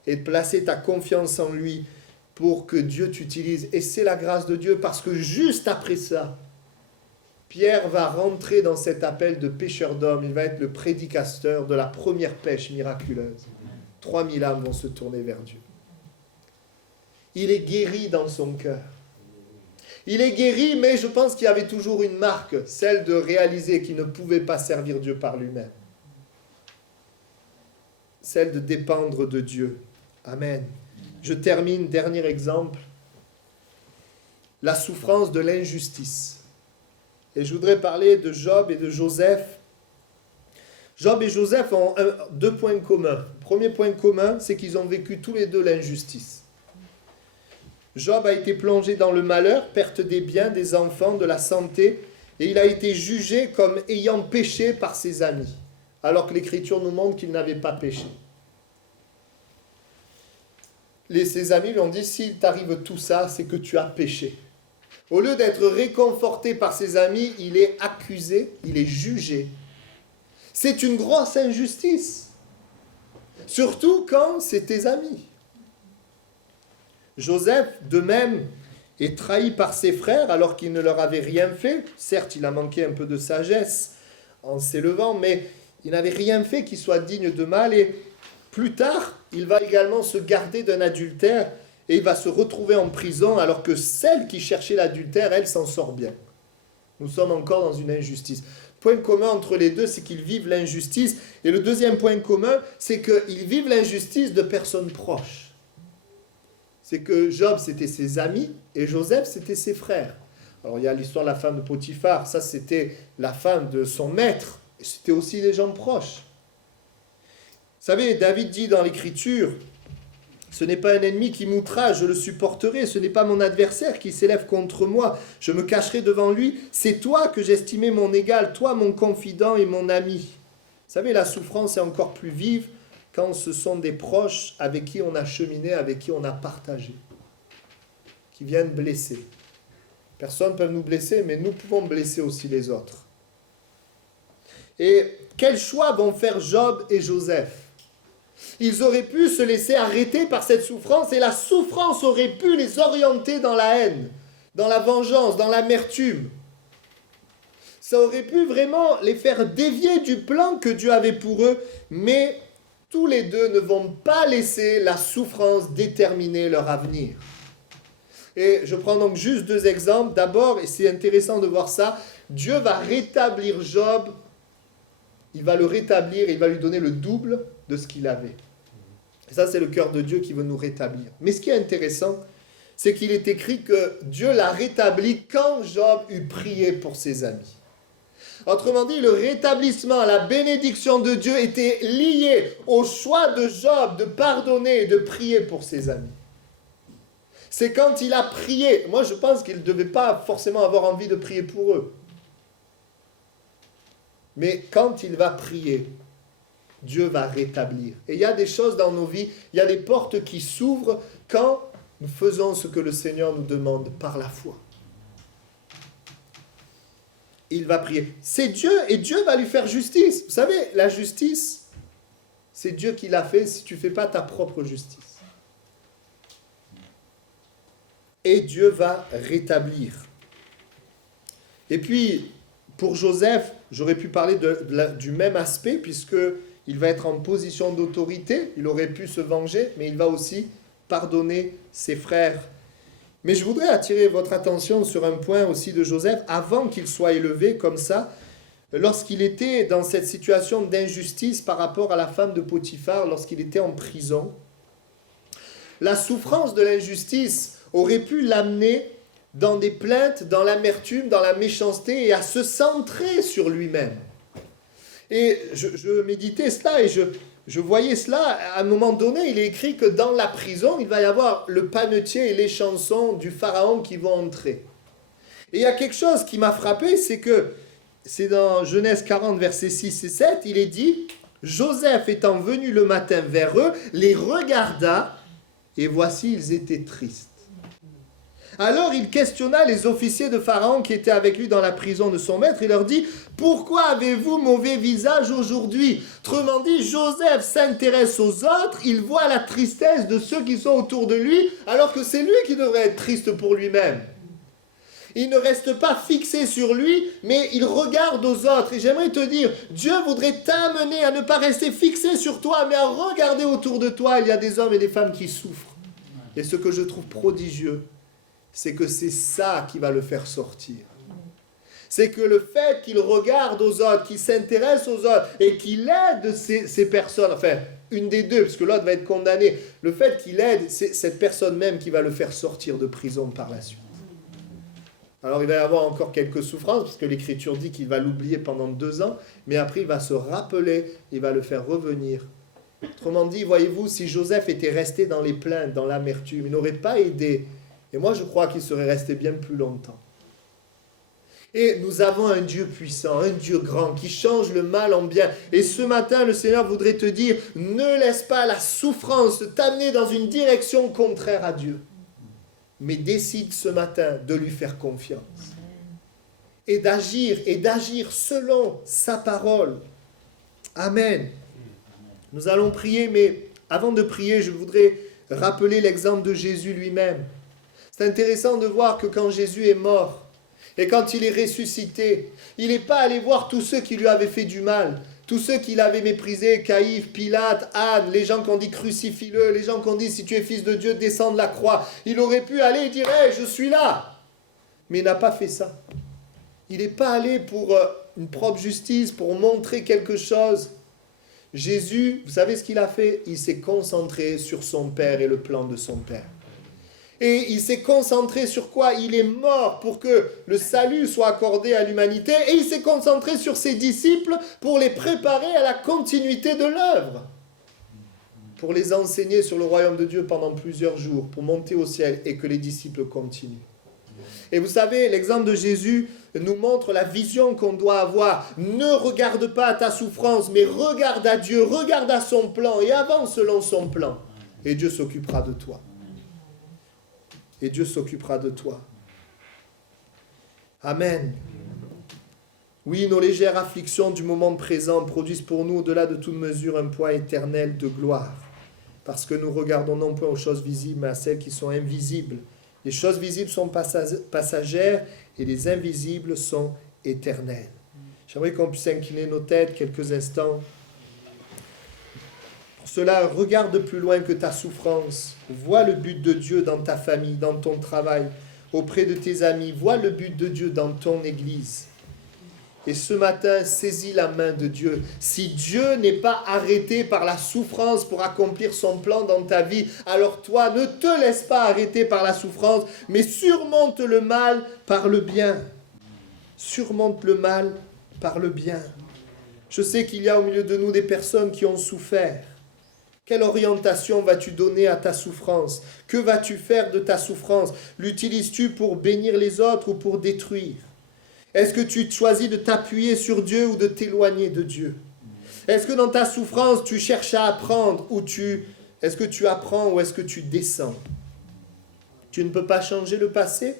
et placer ta confiance en lui pour que Dieu t'utilise. Et c'est la grâce de Dieu, parce que juste après ça, Pierre va rentrer dans cet appel de pêcheur d'hommes. Il va être le prédicateur de la première pêche miraculeuse. 3000 âmes vont se tourner vers Dieu. Il est guéri dans son cœur. Il est guéri, mais je pense qu'il y avait toujours une marque, celle de réaliser qu'il ne pouvait pas servir Dieu par lui-même. Celle de dépendre de Dieu. Amen. Je termine, dernier exemple. La souffrance de l'injustice. Et je voudrais parler de Job et de Joseph. Job et Joseph ont deux points communs. Le premier point commun, c'est qu'ils ont vécu tous les deux l'injustice. Job a été plongé dans le malheur, perte des biens, des enfants, de la santé, et il a été jugé comme ayant péché par ses amis, alors que l'Écriture nous montre qu'il n'avait pas péché. Ses amis lui ont dit, s'il t'arrive tout ça, c'est que tu as péché. Au lieu d'être réconforté par ses amis, il est accusé, il est jugé. C'est une grosse injustice, surtout quand c'est tes amis. Joseph, de même, est trahi par ses frères alors qu'il ne leur avait rien fait. Certes, il a manqué un peu de sagesse en s'élevant, mais il n'avait rien fait qui soit digne de mal. Et plus tard, il va également se garder d'un adultère et il va se retrouver en prison alors que celle qui cherchait l'adultère, elle s'en sort bien. Nous sommes encore dans une injustice. Point commun entre les deux, c'est qu'ils vivent l'injustice. Et le deuxième point commun, c'est qu'ils vivent l'injustice de personnes proches. C'est que Job, c'était ses amis, et Joseph, c'était ses frères. Alors, il y a l'histoire de la femme de Potiphar, ça, c'était la femme de son maître, et c'était aussi des gens proches. Vous savez, David dit dans l'Écriture, « Ce n'est pas un ennemi qui m'outrage, je le supporterai, ce n'est pas mon adversaire qui s'élève contre moi, je me cacherai devant lui, c'est toi que j'estimais mon égal, toi mon confident et mon ami. » Vous savez, la souffrance est encore plus vive quand ce sont des proches avec qui on a cheminé, avec qui on a partagé, qui viennent blesser. Personne ne peut nous blesser, mais nous pouvons blesser aussi les autres. Et quel choix vont faire Job et Joseph? Ils auraient pu se laisser arrêter par cette souffrance, et la souffrance aurait pu les orienter dans la haine, dans la vengeance, dans l'amertume. Ça aurait pu vraiment les faire dévier du plan que Dieu avait pour eux, mais tous les deux ne vont pas laisser la souffrance déterminer leur avenir. Et je prends donc juste deux exemples. D'abord, et c'est intéressant de voir ça, Dieu va rétablir Job, il va le rétablir, il va lui donner le double de ce qu'il avait. Et ça, c'est le cœur de Dieu qui veut nous rétablir. Mais ce qui est intéressant, c'est qu'il est écrit que Dieu l'a rétabli quand Job eut prié pour ses amis. Autrement dit, le rétablissement, la bénédiction de Dieu était lié au choix de Job de pardonner et de prier pour ses amis. C'est quand il a prié. Moi, je pense qu'il ne devait pas forcément avoir envie de prier pour eux. Mais quand il va prier, Dieu va rétablir. Et il y a des choses dans nos vies, il y a des portes qui s'ouvrent quand nous faisons ce que le Seigneur nous demande par la foi. Il va prier. C'est Dieu, et Dieu va lui faire justice. Vous savez, la justice, c'est Dieu qui l'a fait si tu ne fais pas ta propre justice. Et Dieu va rétablir. Et puis, pour Joseph, j'aurais pu parler du même aspect, puisqu'il va être en position d'autorité, il aurait pu se venger, mais il va aussi pardonner ses frères. Mais je voudrais attirer votre attention sur un point aussi de Joseph, avant qu'il soit élevé comme ça, lorsqu'il était dans cette situation d'injustice par rapport à la femme de Potiphar, lorsqu'il était en prison. La souffrance de l'injustice aurait pu l'amener dans des plaintes, dans l'amertume, dans la méchanceté, et à se centrer sur lui-même. Et je méditais cela, et je voyais cela, à un moment donné, il est écrit que dans la prison, il va y avoir le panetier et les chansons du pharaon qui vont entrer. Et il y a quelque chose qui m'a frappé, c'est dans Genèse 40, versets 6 et 7, il est dit, « Joseph étant venu le matin vers eux, les regarda, et voici, ils étaient tristes. » Alors il questionna les officiers de Pharaon qui étaient avec lui dans la prison de son maître. Il leur dit, pourquoi avez-vous mauvais visage aujourd'hui? Autrement dit, Joseph s'intéresse aux autres, il voit la tristesse de ceux qui sont autour de lui, alors que c'est lui qui devrait être triste pour lui-même. Il ne reste pas fixé sur lui, mais il regarde aux autres. Et j'aimerais te dire, Dieu voudrait t'amener à ne pas rester fixé sur toi, mais à regarder autour de toi. Il y a des hommes et des femmes qui souffrent. Et ce que je trouve prodigieux, c'est que c'est ça qui va le faire sortir. C'est que le fait qu'il regarde aux autres, qu'il s'intéresse aux autres et qu'il aide ces personnes, enfin, une des deux, parce que l'autre va être condamné, le fait qu'il aide, c'est cette personne même qui va le faire sortir de prison par la suite. Alors il va y avoir encore quelques souffrances, parce que l'Écriture dit qu'il va l'oublier pendant 2 ans, mais après il va se rappeler, il va le faire revenir. Autrement dit, voyez-vous, si Joseph était resté dans les plaintes, dans l'amertume, il n'aurait pas aidé. Et moi je crois qu'il serait resté bien plus longtemps. Et nous avons un Dieu puissant, un Dieu grand, qui change le mal en bien. Et ce matin, le Seigneur voudrait te dire, ne laisse pas la souffrance t'amener dans une direction contraire à Dieu. Mais décide ce matin de lui faire confiance. Et d'agir selon sa parole. Amen. Nous allons prier, mais avant de prier, je voudrais rappeler l'exemple de Jésus lui-même. C'est intéressant de voir que quand Jésus est mort, et quand il est ressuscité, il n'est pas allé voir tous ceux qui lui avaient fait du mal, tous ceux qui l'avaient méprisé, Caïphe, Pilate, Anne, les gens qui ont dit crucifie-le, les gens qui ont dit si tu es fils de Dieu, descends de la croix. Il aurait pu aller et dire hey, je suis là. Mais il n'a pas fait ça. Il n'est pas allé pour une propre justice, pour montrer quelque chose. Jésus, vous savez ce qu'il a fait? Il s'est concentré sur son Père et le plan de son Père. Et il s'est concentré sur quoi? Il est mort pour que le salut soit accordé à l'humanité. Et il s'est concentré sur ses disciples pour les préparer à la continuité de l'œuvre. Pour les enseigner sur le royaume de Dieu pendant plusieurs jours, pour monter au ciel et que les disciples continuent. Et vous savez, l'exemple de Jésus nous montre la vision qu'on doit avoir. Ne regarde pas à ta souffrance, mais regarde à Dieu, regarde à son plan et avance selon son plan. Et Dieu s'occupera de toi. Et Dieu s'occupera de toi. Amen. Oui, nos légères afflictions du moment présent produisent pour nous, au-delà de toute mesure, un poids éternel de gloire. Parce que nous regardons non point aux choses visibles, mais à celles qui sont invisibles. Les choses visibles sont passagères et les invisibles sont éternelles. J'aimerais qu'on puisse incliner nos têtes quelques instants. Pour cela, regarde plus loin que ta souffrance. Vois le but de Dieu dans ta famille, dans ton travail, auprès de tes amis. Vois le but de Dieu dans ton église. Et ce matin, saisis la main de Dieu. Si Dieu n'est pas arrêté par la souffrance pour accomplir son plan dans ta vie, alors toi, ne te laisse pas arrêter par la souffrance, mais surmonte le mal par le bien. Surmonte le mal par le bien. Je sais qu'il y a au milieu de nous des personnes qui ont souffert. Quelle orientation vas-tu donner à ta souffrance? Que vas-tu faire de ta souffrance? L'utilises-tu pour bénir les autres ou pour détruire? Est-ce que tu choisis de t'appuyer sur Dieu ou de t'éloigner de Dieu? Est-ce que dans ta souffrance, tu cherches à apprendre ou est-ce que tu apprends ou est-ce que tu descends? Tu ne peux pas changer le passé,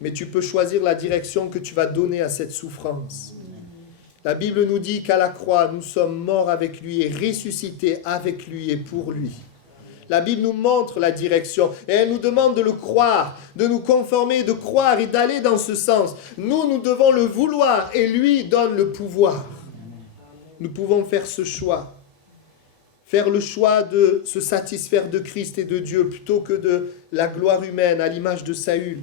mais tu peux choisir la direction que tu vas donner à cette souffrance. La Bible nous dit qu'à la croix, nous sommes morts avec lui et ressuscités avec lui et pour lui. La Bible nous montre la direction et elle nous demande de le croire, de nous conformer, de croire et d'aller dans ce sens. Nous devons le vouloir et lui donne le pouvoir. Nous pouvons faire ce choix. Faire le choix de se satisfaire de Christ et de Dieu plutôt que de la gloire humaine à l'image de Saül.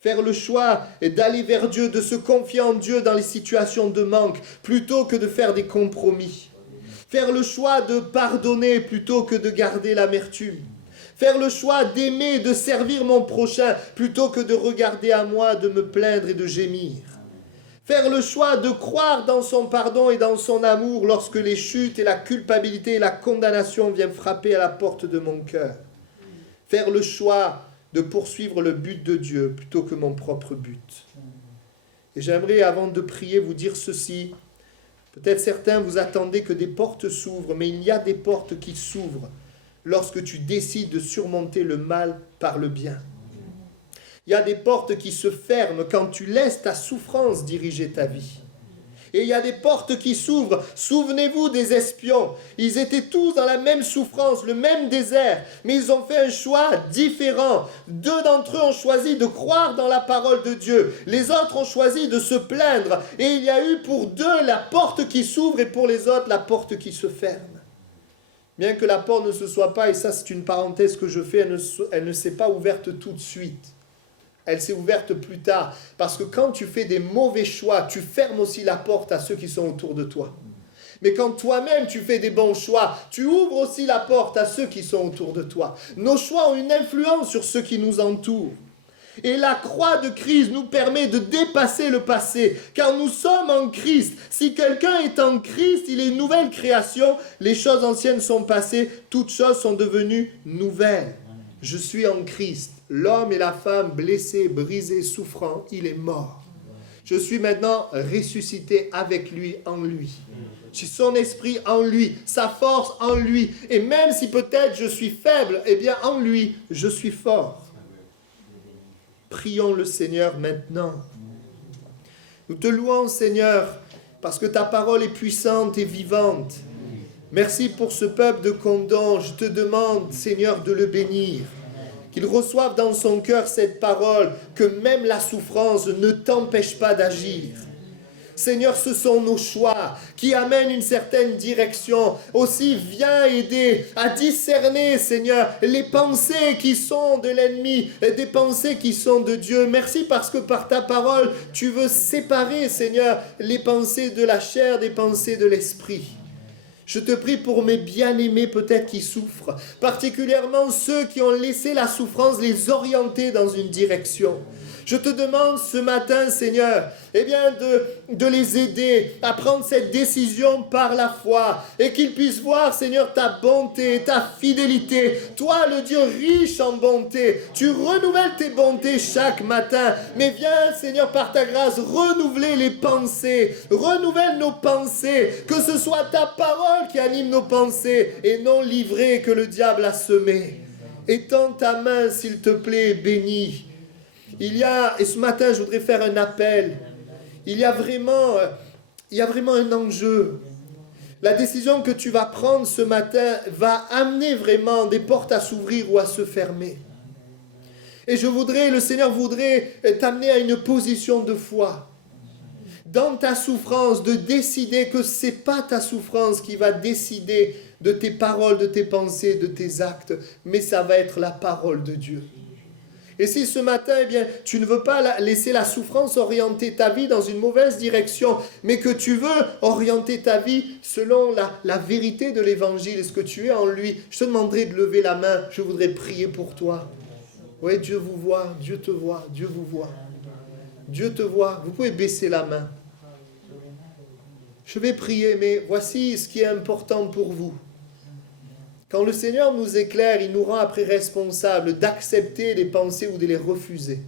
Faire le choix et d'aller vers Dieu, de se confier en Dieu dans les situations de manque, plutôt que de faire des compromis. Faire le choix de pardonner plutôt que de garder l'amertume. Faire le choix d'aimer et de servir mon prochain, plutôt que de regarder à moi, de me plaindre et de gémir. Faire le choix de croire dans son pardon et dans son amour lorsque les chutes et la culpabilité et la condamnation viennent frapper à la porte de mon cœur. Faire le choix de poursuivre le but de Dieu plutôt que mon propre but. Et j'aimerais, avant de prier, vous dire ceci. Peut-être certains, vous attendez que des portes s'ouvrent, mais il y a des portes qui s'ouvrent lorsque tu décides de surmonter le mal par le bien. Il y a des portes qui se ferment quand tu laisses ta souffrance diriger ta vie. Et il y a des portes qui s'ouvrent. Souvenez-vous des espions. Ils étaient tous dans la même souffrance, le même désert, mais ils ont fait un choix différent. 2 d'entre eux ont choisi de croire dans la parole de Dieu. Les autres ont choisi de se plaindre. Et il y a eu pour 2 la porte qui s'ouvre et pour les autres la porte qui se ferme. Bien que la porte ne se soit pas, et ça c'est une parenthèse que je fais, elle ne s'est pas ouverte tout de suite. Elle s'est ouverte plus tard. Parce que quand tu fais des mauvais choix, tu fermes aussi la porte à ceux qui sont autour de toi. Mais quand toi-même tu fais des bons choix, tu ouvres aussi la porte à ceux qui sont autour de toi. Nos choix ont une influence sur ceux qui nous entourent. Et la croix de Christ nous permet de dépasser le passé, car nous sommes en Christ. Si quelqu'un est en Christ, il est une nouvelle création. Les choses anciennes sont passées, toutes choses sont devenues nouvelles. Je suis en Christ. L'homme et la femme blessés, brisés, souffrants, il est mort. Je suis maintenant ressuscité avec lui, en lui. J'ai son esprit en lui, sa force en lui. Et même si peut-être je suis faible, eh bien en lui, je suis fort. Prions le Seigneur maintenant. Nous te louons, Seigneur, parce que ta parole est puissante et vivante. Merci pour ce peuple de Condon. Je te demande, Seigneur, de le bénir. Qu'il reçoive dans son cœur cette parole, que même la souffrance ne t'empêche pas d'agir. Seigneur, ce sont nos choix qui amènent une certaine direction. Aussi, viens aider à discerner, Seigneur, les pensées qui sont de l'ennemi et des pensées qui sont de Dieu. Merci parce que par ta parole, tu veux séparer, Seigneur, les pensées de la chair des pensées de l'esprit. Je te prie pour mes bien-aimés peut-être qui souffrent, particulièrement ceux qui ont laissé la souffrance les orienter dans une direction. Je te demande ce matin, Seigneur, de les aider à prendre cette décision par la foi et qu'ils puissent voir, Seigneur, ta bonté, ta fidélité. Toi, le Dieu riche en bonté, tu renouvelles tes bontés chaque matin. Mais viens, Seigneur, par ta grâce, renouveler les pensées, renouvelle nos pensées, que ce soit ta parole qui anime nos pensées et non l'ivraie que le diable a semé. Étends ta main, s'il te plaît, bénis. Et ce matin, je voudrais faire un appel. Il y a vraiment un enjeu. La décision que tu vas prendre ce matin va amener vraiment des portes à s'ouvrir ou à se fermer. Et le Seigneur voudrait t'amener à une position de foi. Dans ta souffrance, de décider que ce n'est pas ta souffrance qui va décider de tes paroles, de tes pensées, de tes actes, mais ça va être la parole de Dieu. Et si ce matin, tu ne veux pas laisser la souffrance orienter ta vie dans une mauvaise direction, mais que tu veux orienter ta vie selon la vérité de l'Évangile et ce que tu es en lui, je te demanderai de lever la main, je voudrais prier pour toi. Oui, Dieu vous voit, Dieu te voit, Dieu vous voit. Dieu te voit, vous pouvez baisser la main. Je vais prier, mais voici ce qui est important pour vous. Quand le Seigneur nous éclaire, il nous rend après responsables d'accepter les pensées ou de les refuser.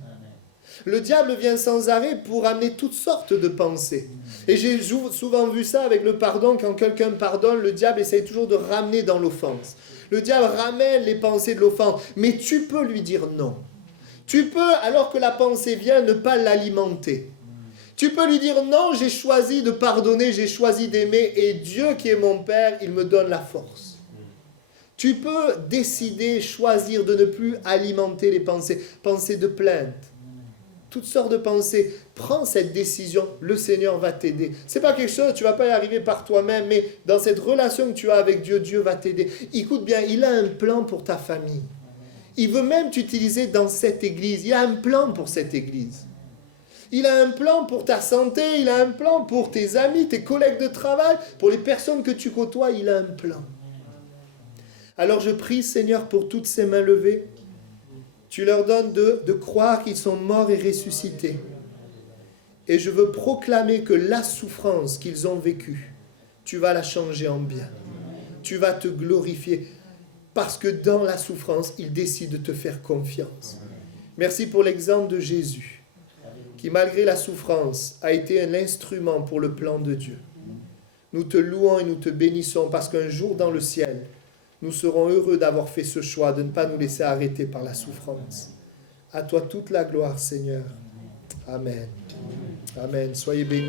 Le diable vient sans arrêt pour amener toutes sortes de pensées. Et j'ai souvent vu ça avec le pardon. Quand quelqu'un pardonne, le diable essaye toujours de ramener dans l'offense. Le diable ramène les pensées de l'offense. Mais tu peux lui dire non. Tu peux, alors que la pensée vient, ne pas l'alimenter. Tu peux lui dire non, j'ai choisi de pardonner, j'ai choisi d'aimer. Et Dieu qui est mon Père, il me donne la force. Tu peux décider, choisir de ne plus alimenter les pensées de plainte, toutes sortes de pensées. Prends cette décision, le Seigneur va t'aider. Ce n'est pas quelque chose, tu ne vas pas y arriver par toi-même, mais dans cette relation que tu as avec Dieu, Dieu va t'aider. Écoute bien, il a un plan pour ta famille. Il veut même t'utiliser dans cette église. Il a un plan pour cette église. Il a un plan pour ta santé, il a un plan pour tes amis, tes collègues de travail, pour les personnes que tu côtoies, il a un plan. Alors je prie, Seigneur, pour toutes ces mains levées. Tu leur donnes de croire qu'ils sont morts et ressuscités. Et je veux proclamer que la souffrance qu'ils ont vécue, tu vas la changer en bien. Tu vas te glorifier parce que dans la souffrance, ils décident de te faire confiance. Merci pour l'exemple de Jésus, qui malgré la souffrance a été un instrument pour le plan de Dieu. Nous te louons et nous te bénissons parce qu'un jour dans le ciel, nous serons heureux d'avoir fait ce choix, de ne pas nous laisser arrêter par la souffrance. À toi toute la gloire, Seigneur. Amen. Amen. Soyez bénis.